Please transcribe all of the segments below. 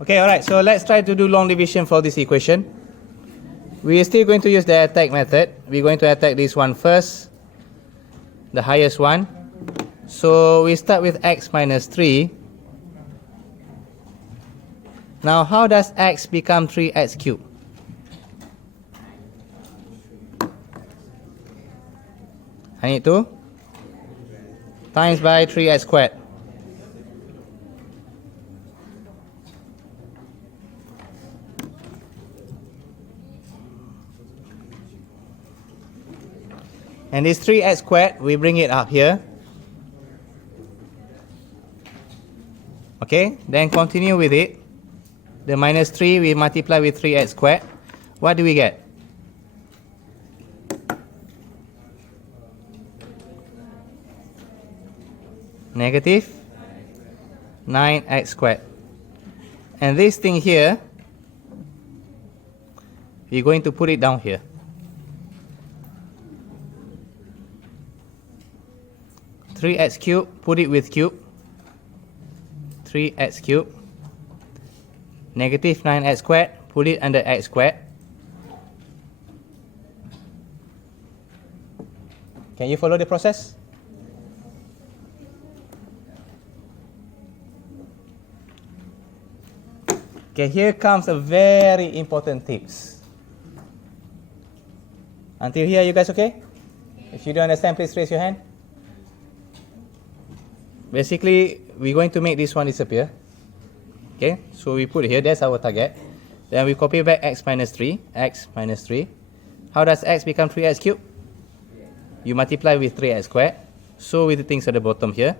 Okay, alright, so let's try to do long division for this equation. We are still going to use the attack method. We're going to attack this one first, the highest one. So we start with x minus 3. Now how does x become 3x cubed? I need to times by 3x squared. And this 3x squared, we bring it up here. Okay, then continue with it. The minus 3 we multiply with 3x squared. What do we get? Negative 9x squared. And this thing here, we're going to put it down here. Three x cubed, put it with cube. 3x cubed. Negative 9x squared, put it under x squared. Can you follow the process? Okay, here comes a very important tips. Until here, you guys okay? If you don't understand, please raise your hand. Basically, we're going to make this one disappear. Okay, so we put it here, that's our target. Then we copy back x minus 3, x minus 3. How does x become 3x cubed? You multiply with 3x squared. So with the things at the bottom here.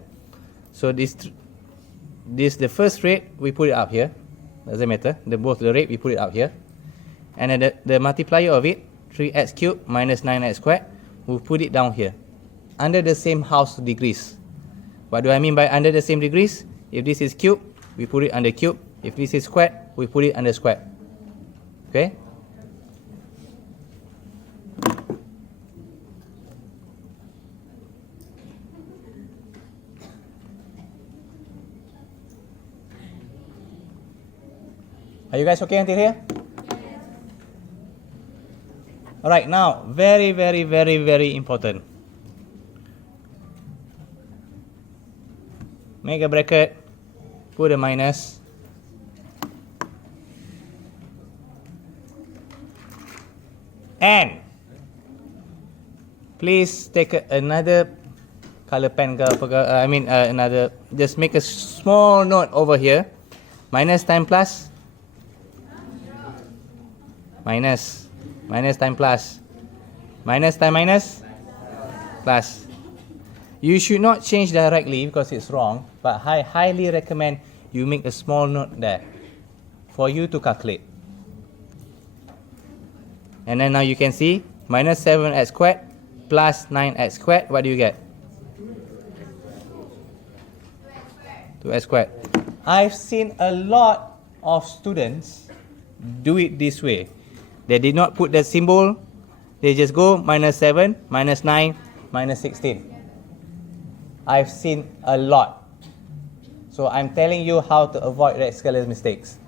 So this the first rate, we put it up here. Doesn't matter, both the rate, we put it up here. And then the multiplier of it, 3x cubed minus 9x squared, we'll put it down here. Under the same house degrees. What do I mean by under the same degrees? If this is cube, we put it under cube. If this is squared, we put it under squared. Okay? Are you guys okay until here? Alright, now, very, very, very, very important. Make a bracket, put a minus. And please take another color pen, another, just make a small note over here. Minus time plus. Minus. Minus time plus. Minus time minus. Plus. You should not change directly because it's wrong, but I highly recommend you make a small note there for you to calculate. And then now you can see minus 7x squared plus 9x squared. What do you get? 2x squared. I've seen a lot of students do it this way. They did not put the symbol. They just go minus 7, minus 9, minus 16. I've seen a lot. So I'm telling you how to avoid red scalar mistakes.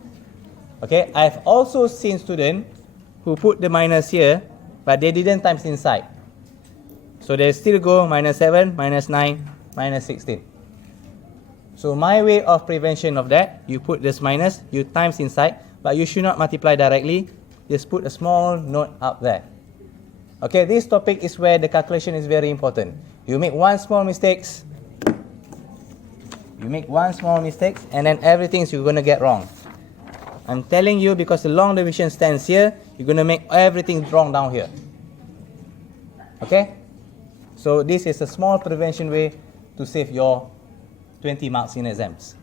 Okay, I've also seen students who put the minus here, but they didn't times inside. So they still go minus 7, minus 9, minus 16. So my way of prevention of that, you put this minus, you times inside, but you should not multiply directly. Just put a small note up there. Okay, this topic is where the calculation is very important. You make one small mistake, and then everything you're going to get wrong. I'm telling you because the long division stands here, you're going to make everything wrong down here. Okay? So this is a small prevention way to save your 20 marks in exams.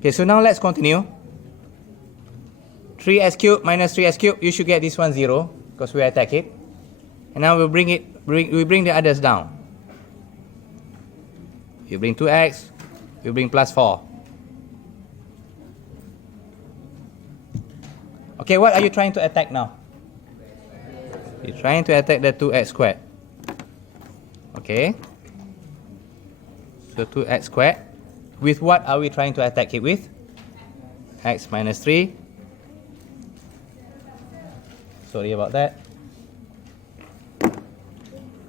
Okay, so now let's continue. 3x cubed minus 3x cubed, you should get this one 0 because we attack it. And now we bring the others down. You bring 2x, you bring plus 4. Okay, what are you trying to attack now? You're trying to attack the 2x squared. Okay. So 2x squared. With what are we trying to attack it with? X minus 3. Sorry about that.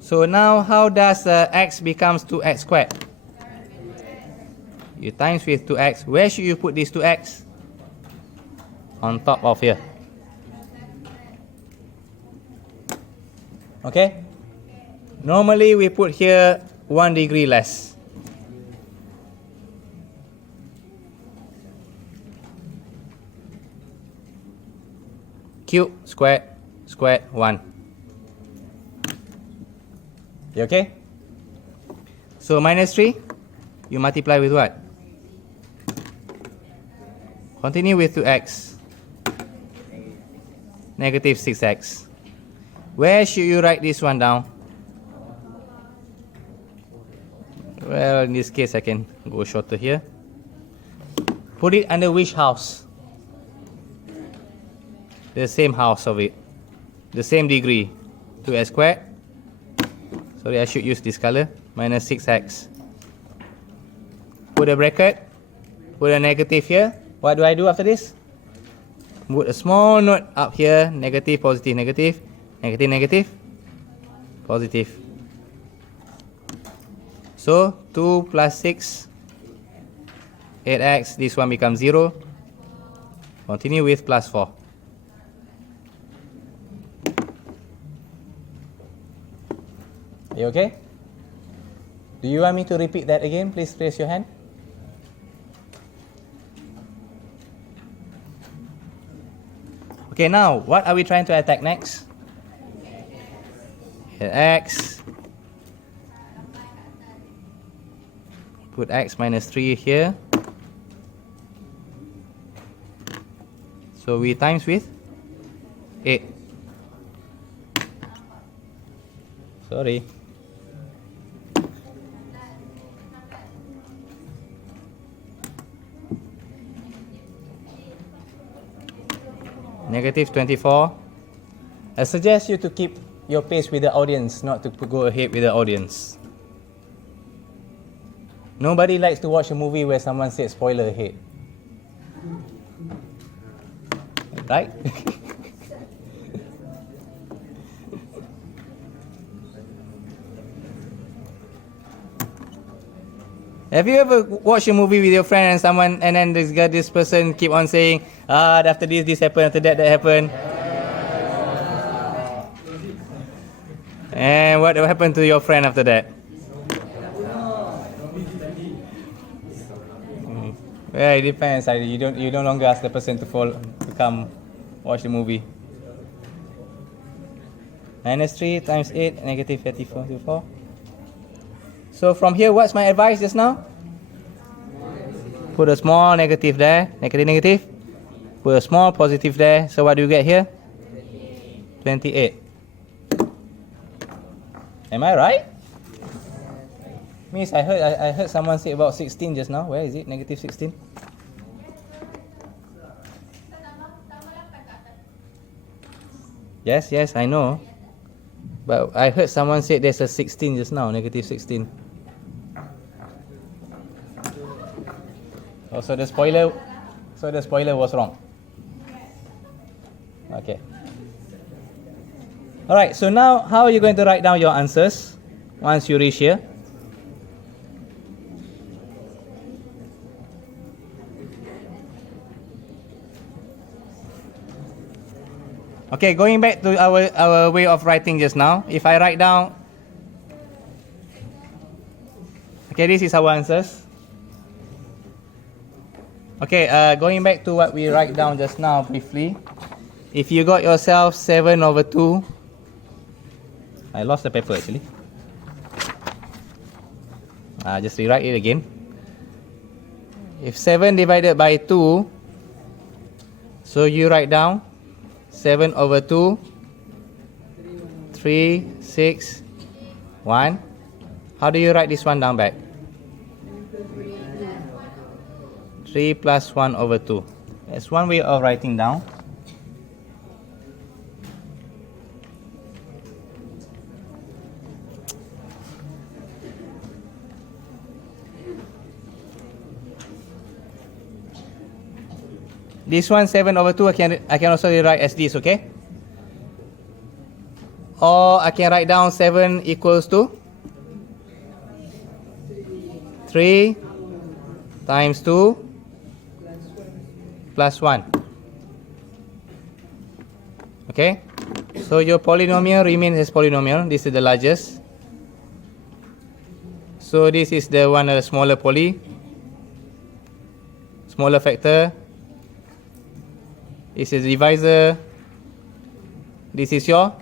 So now how does x becomes 2x squared? You times with 2x. Where should you put this 2x? On top of here. Okay? Normally we put here 1 degree less. Cube, squared, squared, 1. You okay? So minus 3, you multiply with what? Continue with 2x. Negative 6x. Where should you write this one down? Well, in this case, I can go shorter here. Put it under which house? The same house of it. The same degree. 2x squared. Sorry, I should use this color. Minus 6x. Put a bracket. Put a negative here. What do I do after this? Put a small note up here. Negative, positive, negative. Negative, negative. Positive. So, 2 plus 6. 8x. This one becomes 0. Continue with plus 4. You okay? Do you want me to repeat that again? Please raise your hand. Okay, now, what are we trying to attack next? X. Put x minus 3 here. So we times with 8. Sorry. Negative 24. I suggest you to keep your pace with the audience, not to go ahead with the audience. Nobody likes to watch a movie where someone said spoiler ahead. Right? Have you ever watched a movie with your friend and then this person keep on saying, after this happened, after that happened? And what happened to your friend after that? Yeah, it depends. You no longer ask the person to come watch the movie. Minus 3 times 8, negative 34. So from here, what's my advice just now? Put a small negative there, negative, negative. Put a small positive there. So what do you get here? 28. Am I right? Miss, I heard someone say about 16 just now. Where is it? Negative 16. Yes, I know. But I heard someone say there's a 16 just now, negative 16. Oh, so the spoiler was wrong. Okay. Alright, so now how are you going to write down your answers once you reach here? Okay, going back to our way of writing just now. If I write down, okay, this is our answers. Okay, going back to what we write down just now briefly. If you got yourself 7 over 2, I lost the paper actually. Just rewrite it again. If 7 divided by 2, so you write down 7 over 2, 3, 6, 1. How do you write this one down back? 3 plus 1 over 2. That's one way of writing down. This one 7 over 2 I can also rewrite as this, okay? Or I can write down 7 equals to 3 times 2 plus 1. Okay? So your polynomial remains as polynomial. This is the largest. So this is the one smaller poly. Smaller factor. This is divisor. This is your.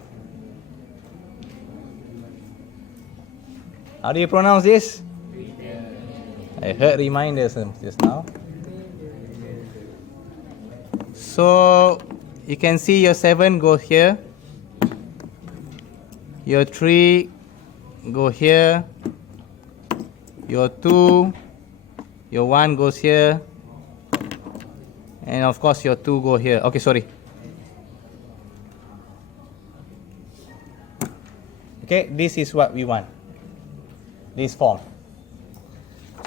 How do you pronounce this? I heard reminders just now. So you can see your 7 go here. Your 3 go here. Your 2. Your 1 goes here. And of course your 2 go here. Okay, sorry. Okay, this is what we want. This form.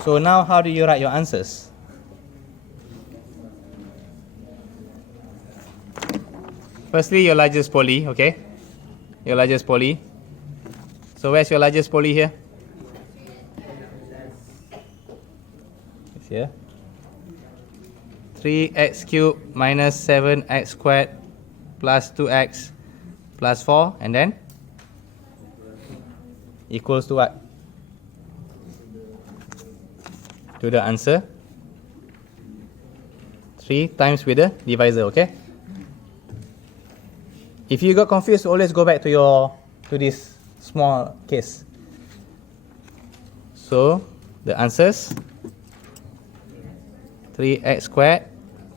So now how do you write your answers? Firstly, your largest poly, okay? Your largest poly. So where's your largest poly here? It's here. 3x cubed minus 7x squared plus 2x plus 4, and then equals to what? To the answer 3 times with the divisor, okay? If you got confused, always go back to this small case. So the answers 3x squared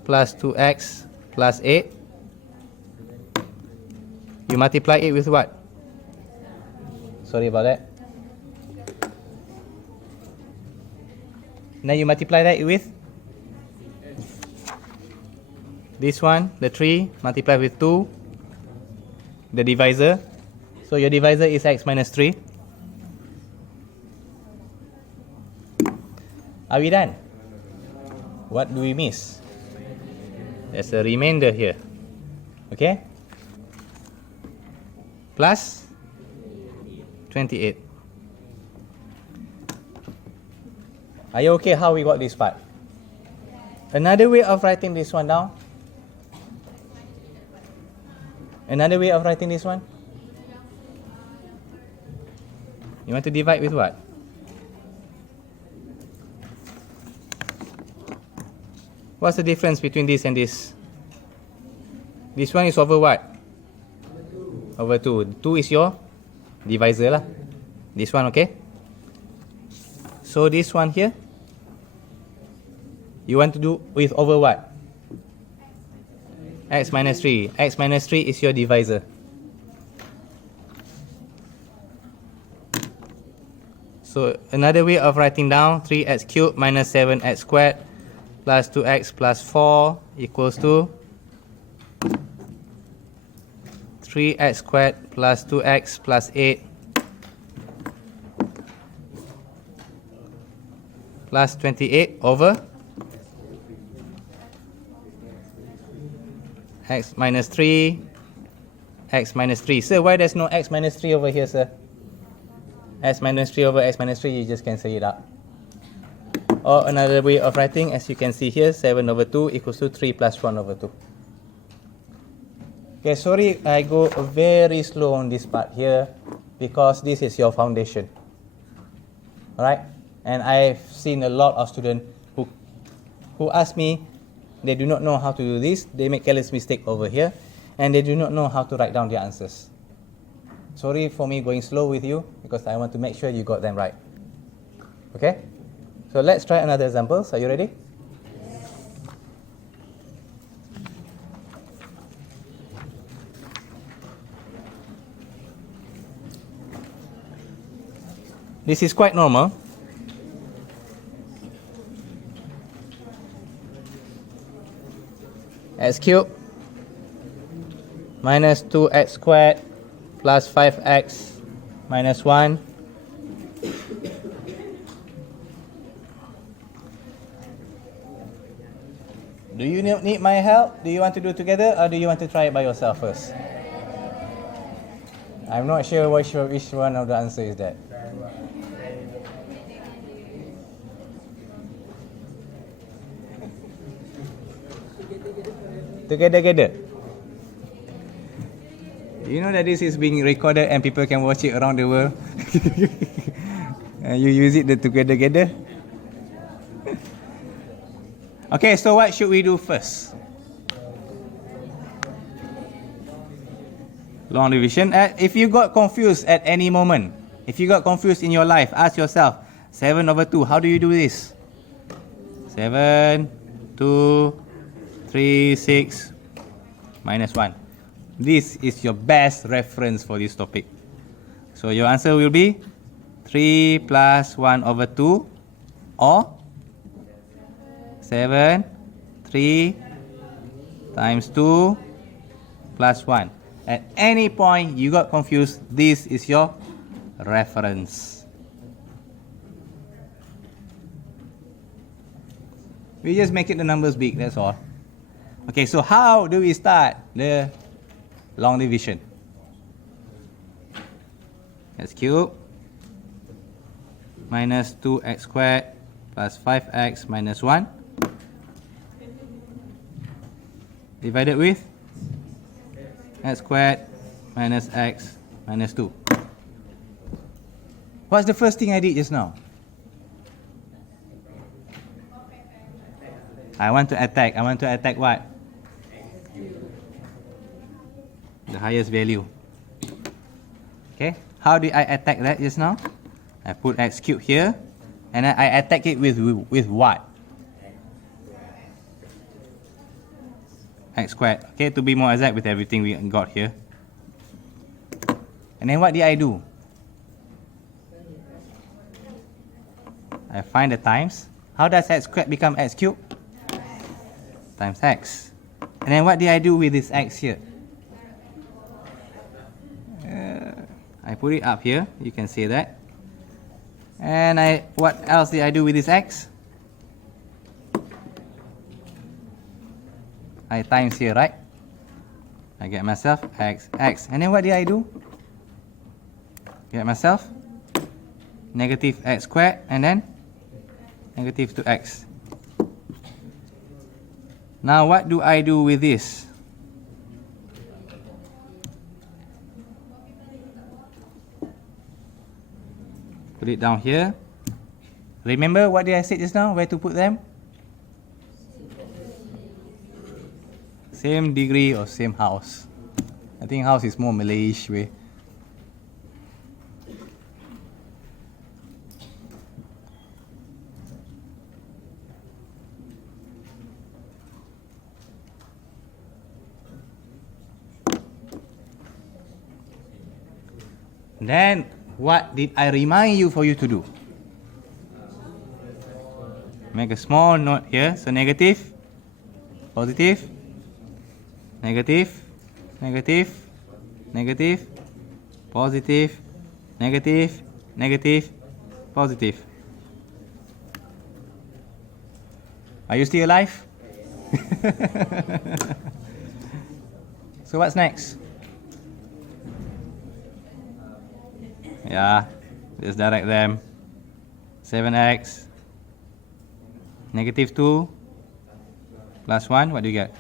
plus 2x plus 8. You multiply it with what? Sorry about that. Now you multiply that with this one, the 3, multiply with 2, the divisor. So your divisor is x minus 3. Are we done? What do we miss? There's a remainder here. Okay? Plus 28. Are you okay how we got this part? Another way of writing this one down. Another way of writing this one. You want to divide with what? What's the difference between this and this? This one is over what? Over 2. 2 is your divisor lah. This one, okay? So this one here, you want to do with over what? X minus 3. X minus 3 is your divisor. So another way of writing down 3x cubed minus 7x squared plus 2x plus 4 equals to 3x squared plus 2x plus 8 plus 28 over x minus 3, x minus 3. Sir, why there's no x minus 3 over here, sir? X minus 3 over x minus 3, you just cancel it out. Or another way of writing, as you can see here, 7 over 2 equals to 3 plus 1 over 2. Okay, sorry I go very slow on this part here because this is your foundation. Alright? And I've seen a lot of students who ask me, they do not know how to do this, they make careless mistake over here, and they do not know how to write down their answers. Sorry for me going slow with you, because I want to make sure you got them right. Okay? So let's try another example. Are you ready? This is quite normal. X cubed minus 2x squared plus 5x minus 1 Do you need my help? Do you want to do it together, or do you want to try it by yourself first? I'm not sure which one of the answer is that. Together. You know that this is being recorded and people can watch it around the world. You use it together. Okay, so what should we do first? Long division. If you got confused at any moment, if you got confused in your life, ask yourself, 7/2, how do you do this? 7, 2, 3, 6, minus 1. This is your best reference for this topic. So your answer will be 3 plus 1/2 or 7, 3 times 2 plus 1. At any point you got confused, this is your reference. We just make it the numbers big, that's all. Okay, so how do we start the long division? X cubed minus 2x squared plus 5x minus 1 divided with x squared minus x minus 2. What's the first thing I did just now? I want to attack what? The highest value. Okay, how did I attack that just now? I put x cubed here, and then I attack it with what? X squared. Okay, to be more exact with everything we got here. And then what did I do? I find the times. How does x squared become x cubed? Times x. And then what did I do with this x here? I put it up here, you can see that. And what else did I do with this x? I times here, right? I get myself x. And then what did I do? Get myself negative x squared and then negative 2x. Now what do I do with this? Put it down here. Remember what did I say just now? Where to put them? Same degree or same house. I think house is more Malayish way. Then what did I remind you for you to do? Make a small note here. So negative, positive, negative, negative, negative, positive, negative, negative, positive. Are you still alive? So what's next? Yeah, just direct them. 7x negative 2 plus 1, what do you get?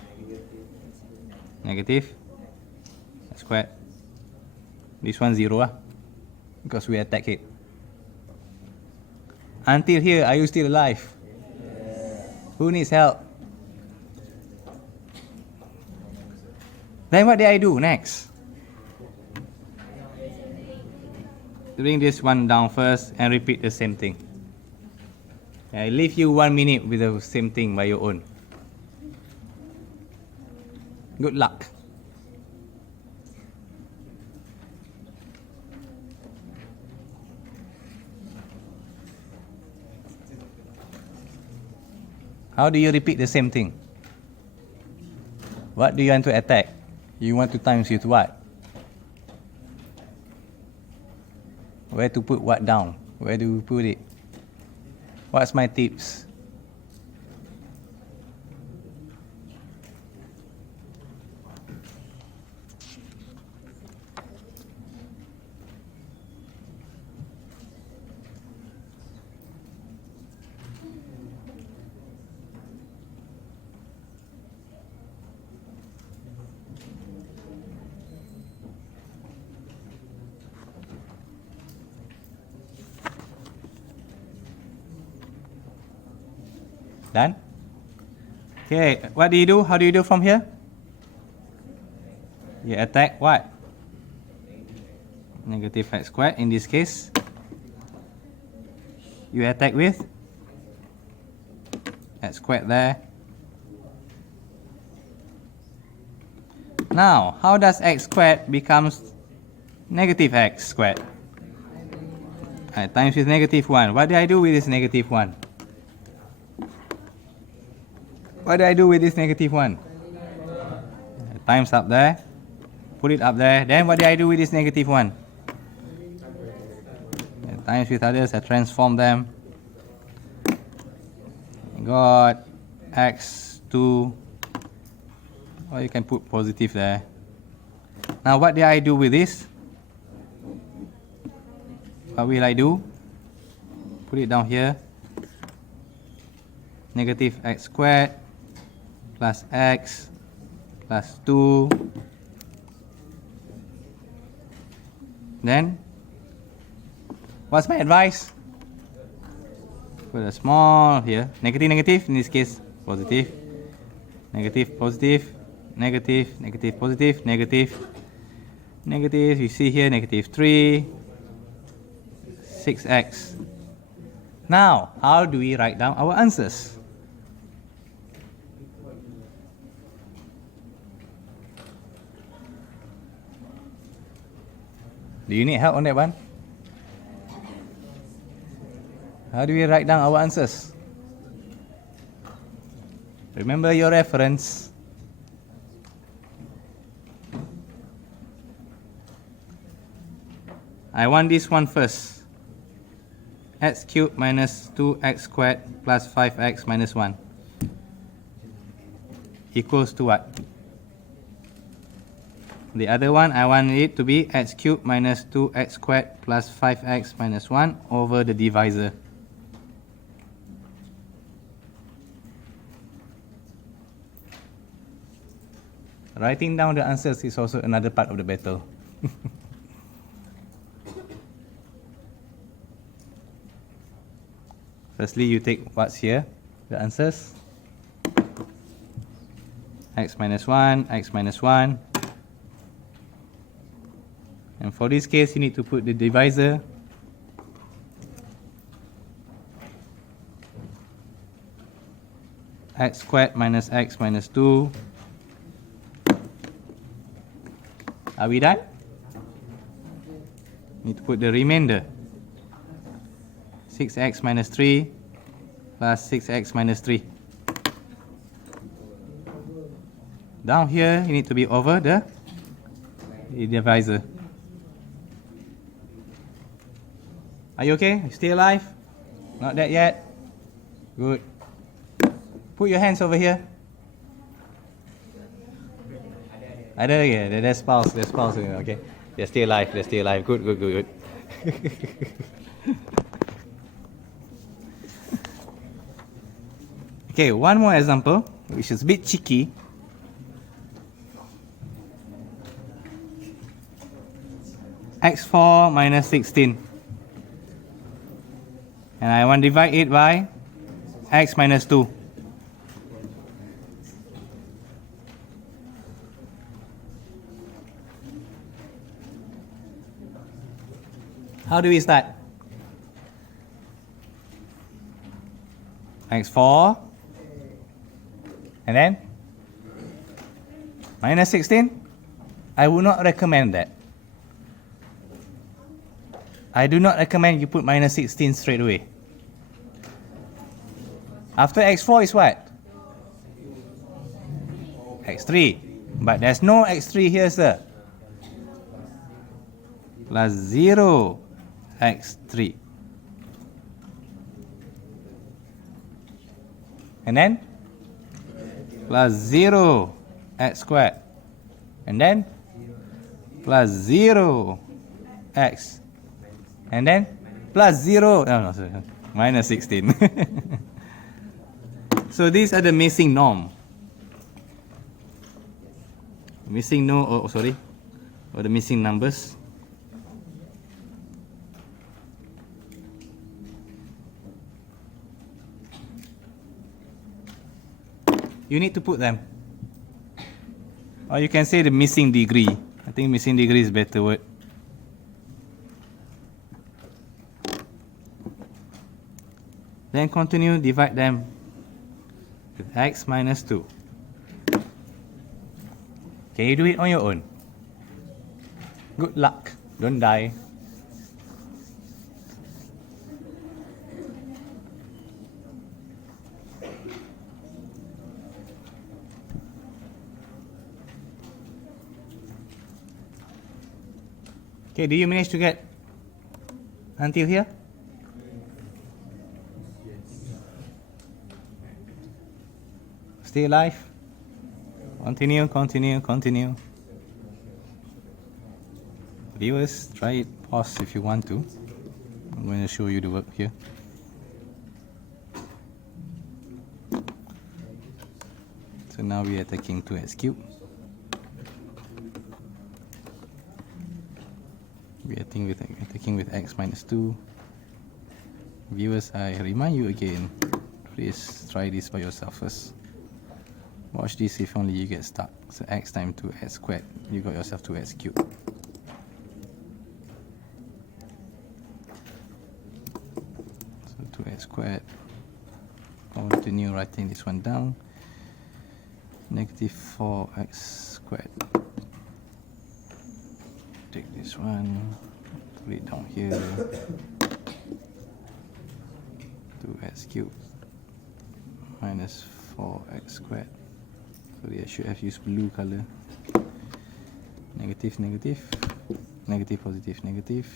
Negative x squared. This one 0 because we attack it. Until here, are you still alive? Yes. Who needs help? Then what did I do next? Bring this one down first and repeat the same thing. I leave you 1 minute with the same thing by your own. Good luck. How do you repeat the same thing? What do you want to attack? You want to times with what? Where to put what down? Where do we put it? What's my tips? Done? Okay, what do you do? How do you do from here? You attack what? Negative x squared. In this case, you attack with x squared there. Now, how does x squared becomes negative x squared? I times with negative 1. What do I do with this negative 1? What do I do with this negative 1? Times up there. Put it up there. Then what do I do with this negative 1? Times with others. I transform them. Got x2. Or you can put positive there. Now what do I do with this? What will I do? Put it down here. Negative x squared plus x plus 2. Then, what's my advice? Put a small here. Negative, negative. In this case, positive. Negative, positive. Negative, negative, positive. Negative. Negative. You see here, negative 3. 6x. Now, how do we write down our answers? Do you need help on that one? How do we write down our answers? Remember your reference. I want this one first. X cubed minus 2x squared plus 5x minus 1 equals to what? The other one, I want it to be x cubed minus 2x squared plus 5x minus 1 over the divisor. Writing down the answers is also another part of the battle. Firstly, you take what's here, the answers. X minus 1, x minus 1. And for this case, you need to put the divisor. X squared minus x minus 2. Are we done? Need to put the remainder. 6x minus 3 plus 6x minus 3. Down here, you need to be over the divisor. Are you okay? Still alive? Not dead yet? Good. Put your hands over here. Ada lagi? There's pulse. There's pulse. Okay. They're still alive. They're still alive. Good, good, good, good. Okay, one more example, which is a bit cheeky. X4 minus 16. And I want to divide it by x minus 2. How do we start? X4. And then? Minus 16? I would not recommend that. I do not recommend you put minus 16 straight away. After x4 is what? x3. But there's no x3 here, sir. Plus 0 x3. And then? Plus 0 x squared. And then? Plus 0 x. And then? Plus 0. No, sorry. Minus 16. So these are the missing norm. Missing no, or the missing numbers. You need to put them. Or you can say the missing degree. I think missing degree is a better word. Then continue, divide them with x minus 2. Can you do it on your own? Good luck. Don't die. Okay, do you manage to get until here? Stay alive. Continue, continue, continue. Viewers, try it. Pause if you want to. I'm going to show you the work here. So now we are taking 2x cubed. We are taking with x minus 2. Viewers, I remind you again, please try this by yourself first. Watch this if only you get stuck. So x times 2x squared, you got yourself 2x cubed. So 2x squared. Continue writing this one down. Negative 4x squared. Take this one, put it down here. 2x cubed minus 4x squared. Sorry, I should have used blue color. Negative, negative, negative, positive, negative,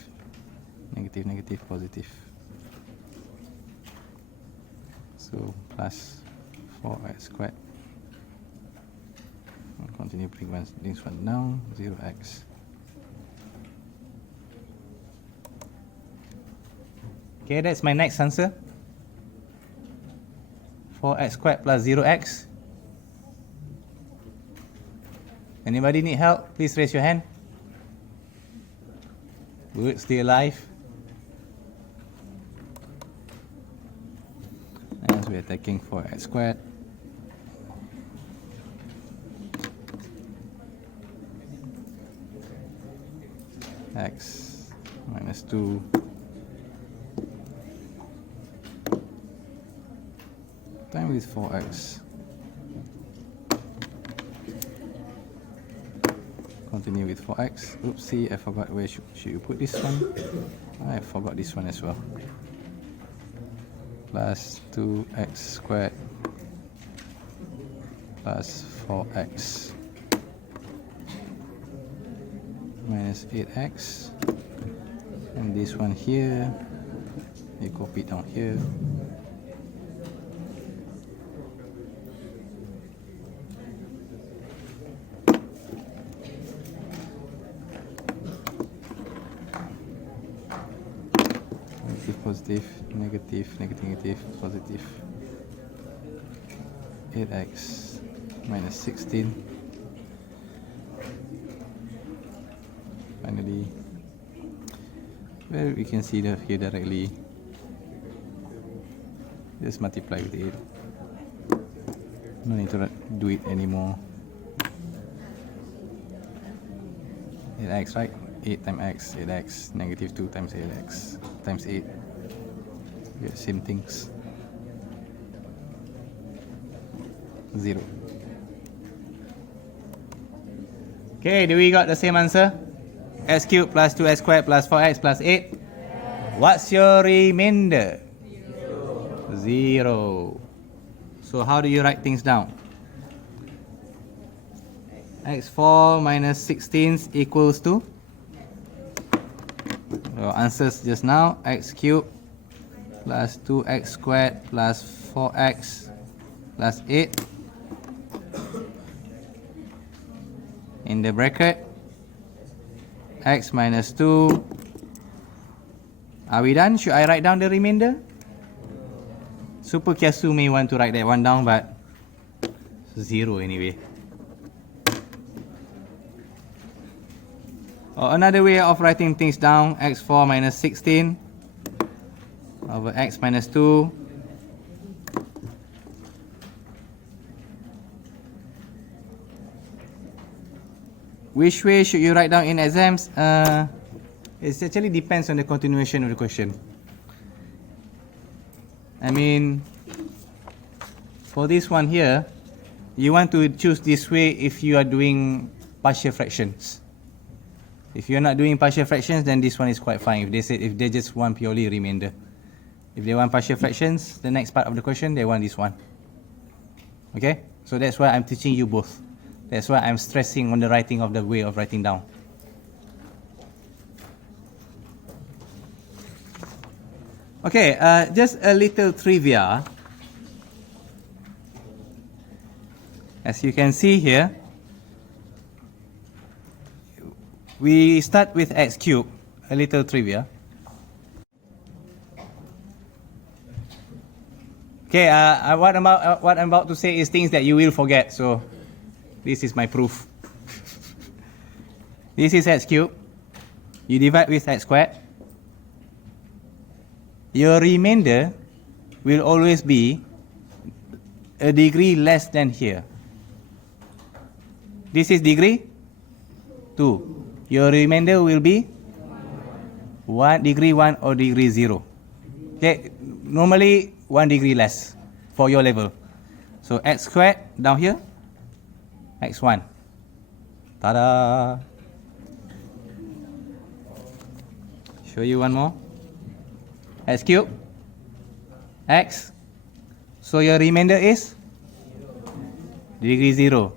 negative, negative, positive. So plus 4x squared. I'll continue bring this one down, 0x. Okay, that's my next answer. 4x squared plus 0x. Anybody need help? Please raise your hand. Good, still alive. And we are taking 4x squared. X minus 2. Time with 4x. Continue with 4x. Oopsie, I forgot where should you put this one. I forgot this one as well. Plus 2x squared plus 4x minus 8x. And this one here, you copy it down here. Positive, negative, negative, negative, positive. 8x minus 16. Finally, well, we can see that here directly. Just multiply with 8. No need to do it anymore. 8x, right? 8 times x, 8x, negative 2 times 8x times 8. We get same things. 0. Okay, do we got the same answer? X cubed plus 2x squared plus 4x plus 8. What's your remainder? 0. So how do you write things down? x4 minus 16 equals to? Your answers just now, x cubed plus 2x squared plus 4x plus 8 in the bracket, x minus 2. Are we done? Should I write down the remainder? Super Kiasu may want to write that one down, but 0 anyway. Or another way of writing things down, x4 minus 16 over x minus 2 Which way should you write down in exams? It actually depends on the continuation of the question. I mean, for this one here, you want to choose this way if you are doing partial fractions. If you're not doing partial fractions, then this one is quite fine. If they just want purely remainder. If they want partial fractions, the next part of the question, they want this one. Okay? So that's why I'm teaching you both. That's why I'm stressing on the writing of the way of writing down. Okay, just a little trivia. As you can see here, we start with x cubed. A little trivia. Okay, what I'm about to say is things that you will forget. So this is my proof. This is x cubed. You divide with x squared. Your remainder will always be a degree less than here. This is degree 2. Your remainder will be 1 degree 1 or degree 0. Okay, normally 1 degree less for your level. So x squared down here, x1. Ta-da! Show you one more. X cubed, x. So your remainder is degree 0.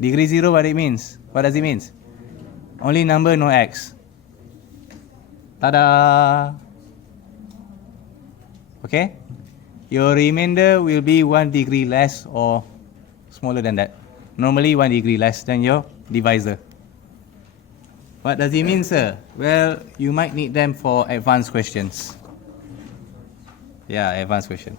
Degree 0, what it means? What does it mean? Only number, no x. Ta-da! Okay? Your remainder will be 1 degree less or smaller than that. Normally 1 degree less than your divisor. What does it mean, sir? Well, you might need them for advanced questions. Yeah, advanced question.